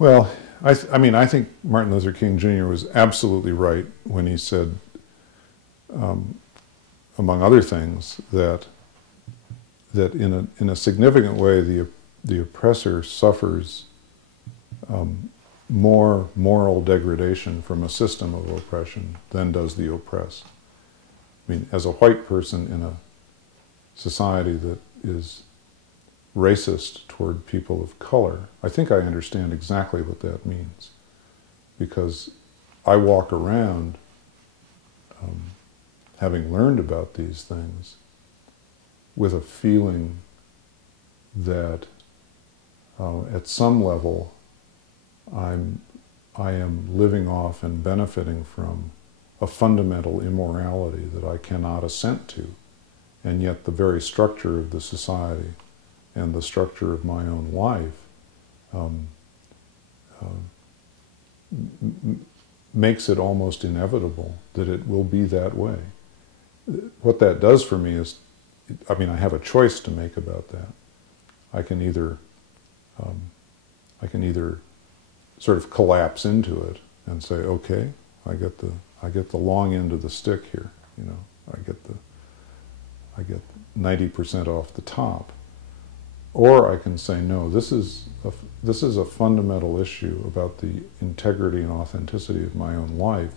Well, I mean, I think Martin Luther King Jr. was absolutely right when he said, among other things, that in a significant way the oppressor suffers more moral degradation from a system of oppression than does the oppressed. I mean, as a white person in a society that is racist toward people of color, I think I understand exactly what that means, because I walk around having learned about these things with a feeling that at some level I am living off and benefiting from a fundamental immorality that I cannot assent to, and yet the very structure of the society and the structure of my own life makes it almost inevitable that it will be that way. What that does for me is, I mean, I have a choice to make about that. I can either sort of collapse into it and say, okay, I get the long end of the stick here. You know, I get 90% off the top. Or I can say, no, this is a fundamental issue about the integrity and authenticity of my own life.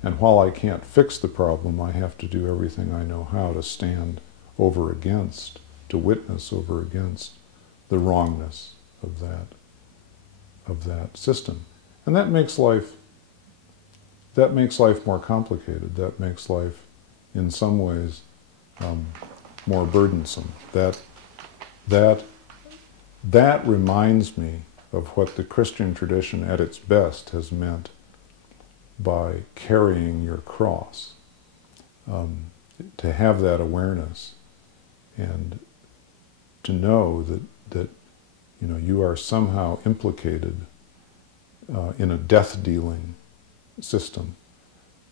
And while I can't fix the problem, I have to do everything I know how to stand over against, to witness over against the wrongness of that system. And that makes life more complicated. That makes life, in some ways, more burdensome. That reminds me of what the Christian tradition at its best has meant by carrying your cross. To have that awareness and to know that you know, you are somehow implicated in a death-dealing system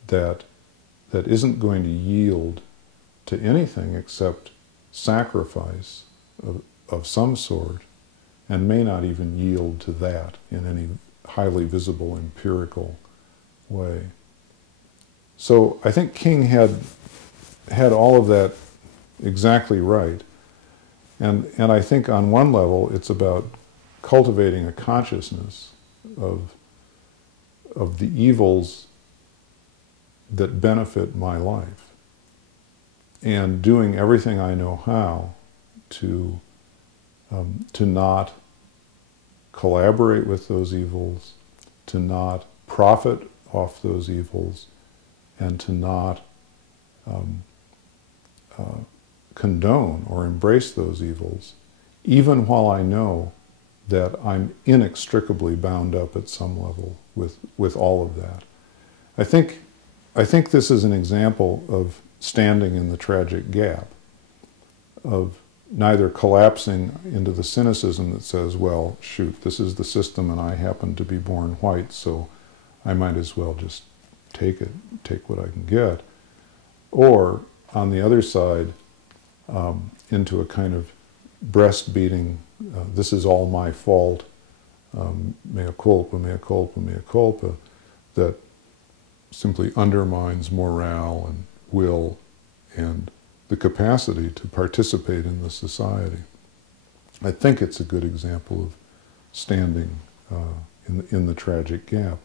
that isn't going to yield to anything except sacrifice of some sort, and may not even yield to that in any highly visible empirical way. So I think King had all of that exactly right. And I think on one level it's about cultivating a consciousness of the evils that benefit my life, and doing everything I know how to not collaborate with those evils, to not profit off those evils, and to not condone or embrace those evils, even while I know that I'm inextricably bound up at some level with all of that. I think this is an example of standing in the tragic gap, of neither collapsing into the cynicism that says, well, shoot, this is the system and I happen to be born white, so I might as well just take what I can get. Or, on the other side, into a kind of breast-beating, this is all my fault, mea culpa, mea culpa, mea culpa, that simply undermines morale and will and the capacity to participate in the society. I think it's a good example of standing in the tragic gap.